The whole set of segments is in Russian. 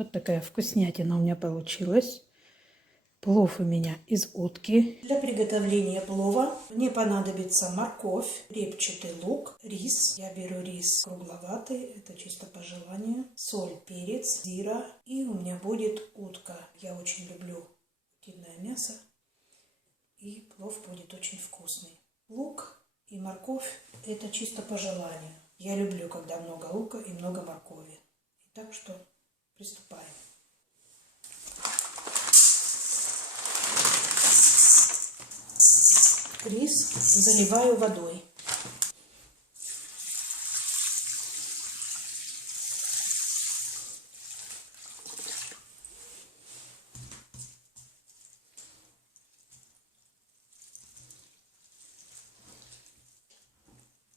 Вот такая вкуснятина у меня получилась. Плов у меня из утки. Для приготовления плова мне понадобится морковь, репчатый лук, рис. Я беру рис кругловатый, это чисто по желанию. Соль, перец, зира. И у меня будет утка. Я очень люблю утиное мясо. И плов будет очень вкусный. Лук и морковь это чисто по желанию. Я люблю, когда много лука и много моркови. Так что приступаем. Рис заливаю водой.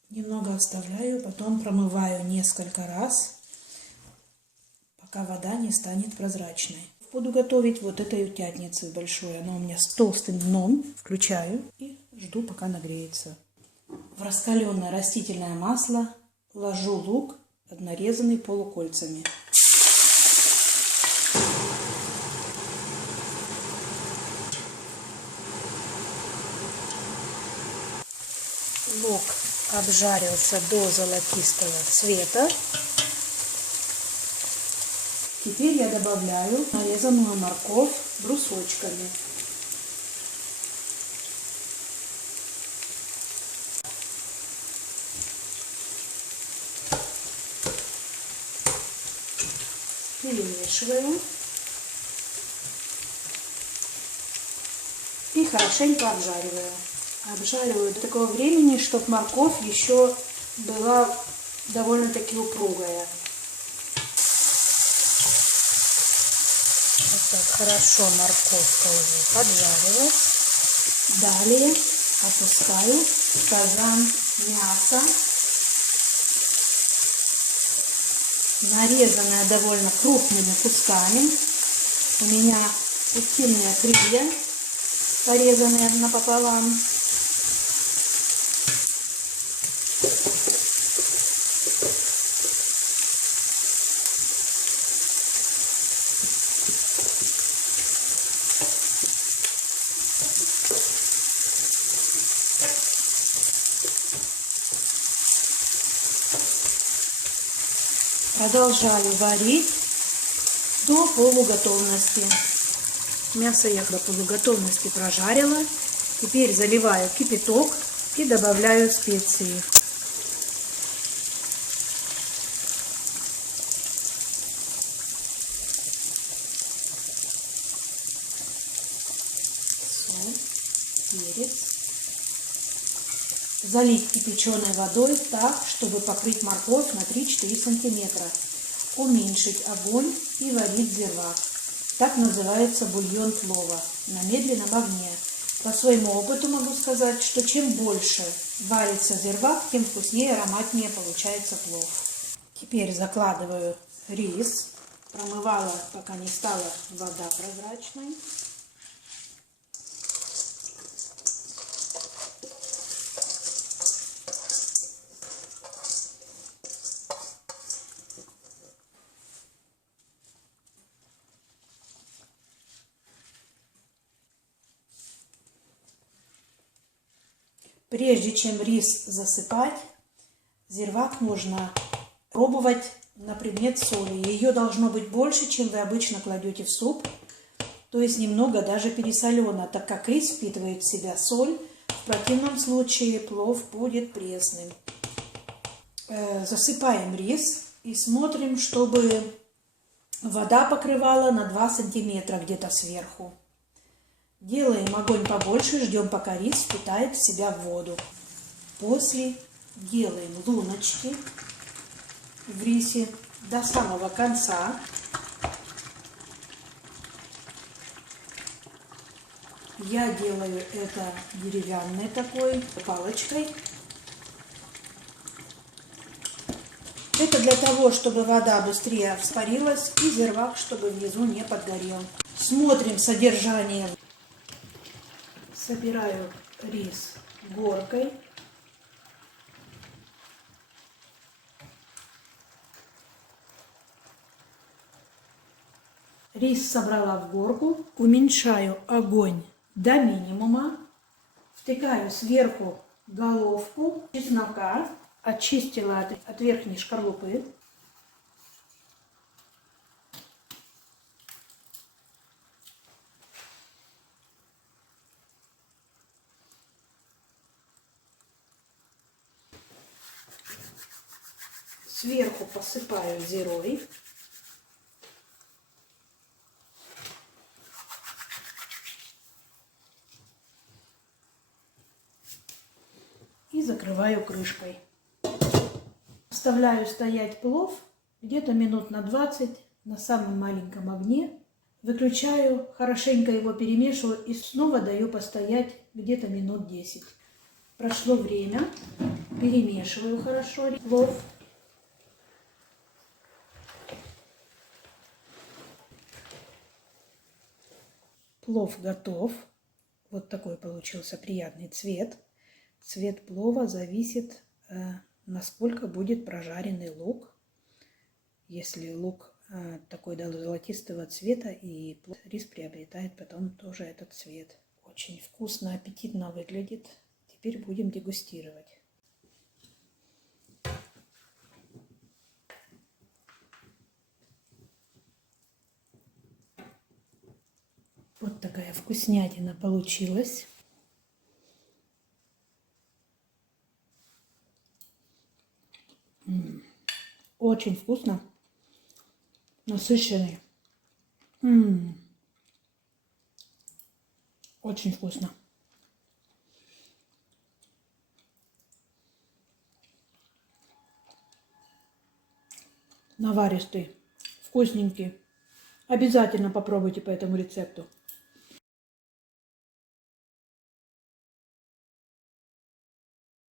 Немного оставляю, потом промываю несколько раз, пока вода не станет прозрачной. Буду готовить вот этой утятницы большой. Она у меня с толстым дном. Включаю и жду, пока нагреется. В раскаленное растительное масло ложу лук, нарезанный полукольцами. Лук обжарился до золотистого цвета. Теперь я добавляю нарезанную морковь брусочками. Перемешиваю и хорошенько обжариваю. Обжариваю до такого времени, чтобы морковь еще была довольно-таки упругая. Вот так хорошо морковка уже поджарилась. Далее опускаю в казан мясо, нарезанное довольно крупными кусками. У меня утиные крылья, порезанные напополам. Продолжаю варить до полуготовности. Мясо я до полуготовности прожарила. Теперь заливаю кипяток и добавляю специи. Соль, перец. Залить кипяченой водой так, чтобы покрыть морковь на 3-4 сантиметра. Уменьшить огонь и варить зирвак. Так называется бульон плова на медленном огне. По своему опыту могу сказать, что чем больше варится зирвак, тем вкуснее и ароматнее получается плов. Теперь закладываю рис. Промывала, пока не стала вода прозрачной. Прежде чем рис засыпать, зирвак нужно пробовать на предмет соли. Ее должно быть больше, чем вы обычно кладете в суп, то есть немного даже пересолено, так как рис впитывает в себя соль. В противном случае плов будет пресным. Засыпаем рис и смотрим, чтобы вода покрывала на 2 сантиметра где-то сверху. Делаем огонь побольше, ждем, пока рис впитает в себя воду. После делаем луночки в рисе до самого конца. Я делаю это деревянной такой палочкой. Это для того, чтобы вода быстрее испарилась и зирвак, чтобы внизу не подгорел. Смотрим содержание. Собираю рис горкой. Рис собрала в горку. Уменьшаю огонь до минимума. Втыкаю сверху головку чеснока. Очистила от верхней шкарлупы. Сверху посыпаю зирой. И закрываю крышкой. Оставляю стоять плов где-то минут на 20 на самом маленьком огне. Выключаю, хорошенько его перемешиваю и снова даю постоять где-то минут 10. Прошло время. Перемешиваю хорошо плов. Плов готов. Вот такой получился приятный цвет. Цвет плова зависит, насколько будет прожаренный лук. Если лук такой золотистого цвета, и рис приобретает потом тоже этот цвет. Очень вкусно, аппетитно выглядит. Теперь будем дегустировать. Вот такая вкуснятина получилась. Очень вкусно. Насыщенный. Очень вкусно. Наваристый, вкусненький. Обязательно попробуйте по этому рецепту.